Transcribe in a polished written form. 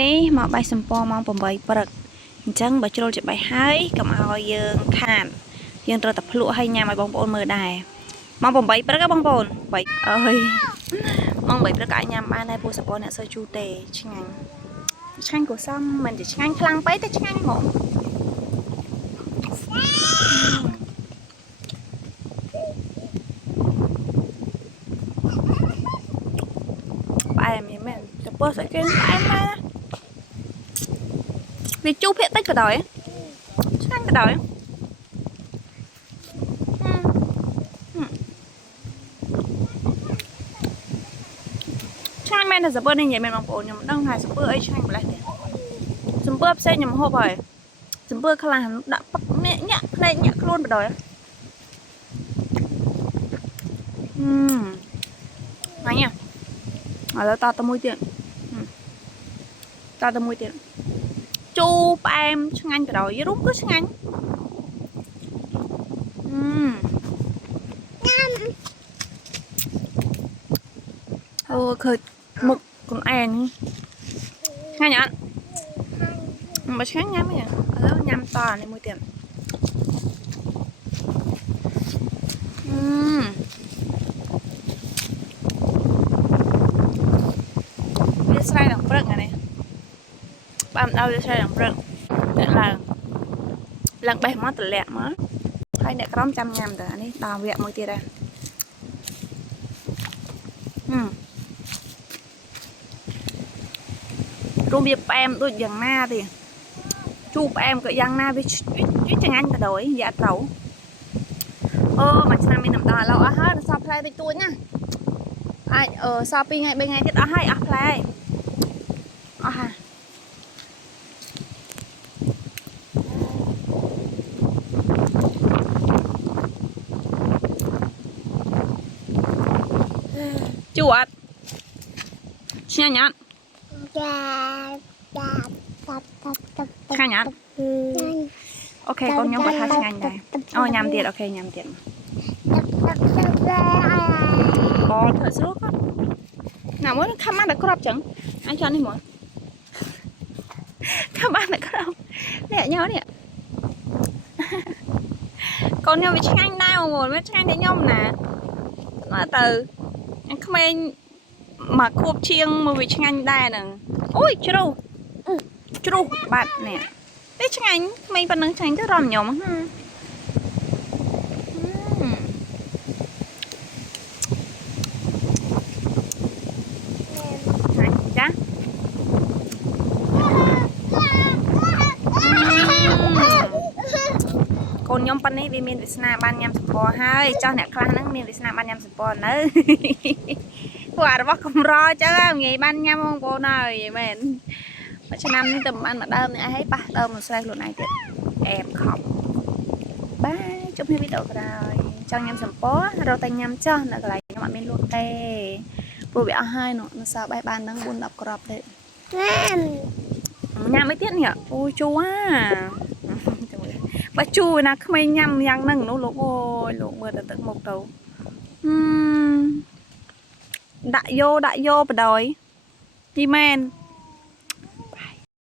នេះមកបាយសំពងម៉ោង 8 ព្រឹកអញ្ចឹងបើជ្រុលជាបាយហើយកុំឲ្យយើងខានយើងត្រូវតែភ្លក់ឲ្យញ៉ាំឲ្យបងប្អូនមើលដែរម៉ោង 8 ព្រឹកបងប្អូន8អើយម៉ោង 8 ព្រឹកក៏អាចញ៉ាំបានដែរព្រោះសំពងអ្នកសូវជូរទេឆ្ងាញ់ឆ្ងាញ់គួរសមមិនតែឆ្ងាញ់ខ្លាំងពេកតែឆ្ងាញ់ហ្មងផ្អែមមែនតែពើស្អីគេផ្អែមណាស់វាជូរភាគតិចក៏ដោយឆ្ងាញ់ក៏ដោយឆ្ងាញ់មែនតែសំពើនេះនិយាយមែនបងប្អូនខ្ញុំមិនដឹងថាសំពើអីឆ្ងាញ់ម្ល៉េះទេសំពើផ្សេងខ្ញុំហូបហើយសំពើខ្លះដាក់ប៉ាក់ញាក់ភ្នែកញាក់ខ្លួនបដ ơi អញឥឡូវតទៅមួយទៀតតទៅមួយទៀតជូរផ្អែមឆ្ងាញ់ក៏ដោយរួមគឺឆ្ងាញ់អូឃើញមុខកុំអែនឆ្ងាញ់អត់បើឆ្ងាញ់ញ៉ាំទេឥឡូវញ៉ាំតនេះមួយទៀតវាស្រែដល់ព្រឹកអានេះបានដល់វាស្រែដល់ព្រឹកតែឡើងបេះមកទម្លាក់មកហើយអ្នកក្រមចាំញ៉ាំទៅអានេះដល់វគ្គមួយទៀតដែររួមវាផ្អែមដូចយ៉ាងណាទេជូរផ្អែមក៏យ៉ាងណាវាឆ្ងាញ់ទៅដោយយ៉ាត្រូវអូមួយឆ្នាំមានដំណើរឡូវអស់ហើយសល់ផ្លែតិចតួចណាអាចសល់2 ថ្ងៃ 3 ថ្ងៃទៀតអស់ហើយអស់ផ្លែអស់ហើយជូរអត់ឆ្ងាញ់អត់ឆ្ងាញ់អត់អូខេកូនខ្ញុំគាត់ថាឆ្ងាញ់ដែរអូញ៉ាំទៀតអូខេញ៉ាំទៀតអូធ្វើស្រួលគាត់ណាមួយខំបានតែក្របចឹងអញចង់នេះមកខំបានតែក្របនេះញ៉ោនេះកូនខ្ញុំវាឆ្ងាញ់ដែរបងប្អូនវាឆ្ងាញ់តែខ្ញុំណាមកទៅក្មេងមកខួបជាងមកវាឆ្ងាញ់ដែរហ្នឹងអូយជ្រុះបាត់នេះតែឆ្ងាញ់ក្មេងប៉ុណ្ណឹងឆ្ងាញ់ទៅរំខ្ញុំចាកូនខ្ញុំប៉ុណ្នេះវាមានវាសនាបានញ៉ាំសម្ពរហើយចោះអ្នកខ្លះហ្នឹងមានវាសនាបានញ៉ាំសម្ពរនៅពួកអារបស់កំរចឹងងាយបានញ៉ាំបងប្អូនហើយមែនមួយឆ្នាំនេះតែបានមកដើមនេះឯងប៉ះដើមមួយស្រែខ្លួនឯងទៀតអែមខប់បាយជប់គ្នាវីដេអូក្រោយចង់ញ៉ាំសម្ពររកតែញ៉ាំចោះនៅកន្លែងខ្ញុំអត់មានលក់ទេព្រោះវាអស់ហើយនោះសើបេះបានហ្នឹង 4-10 គ្រាប់ទេញ៉ាំអីទៀតនេះអូជូរបើជូរណាក្មេងញ៉ាំយ៉ាងហ្នឹងនោះលោកអូយលោកមើលទៅទឹកមុខទៅដាក់យោបដ ơi ទីមែន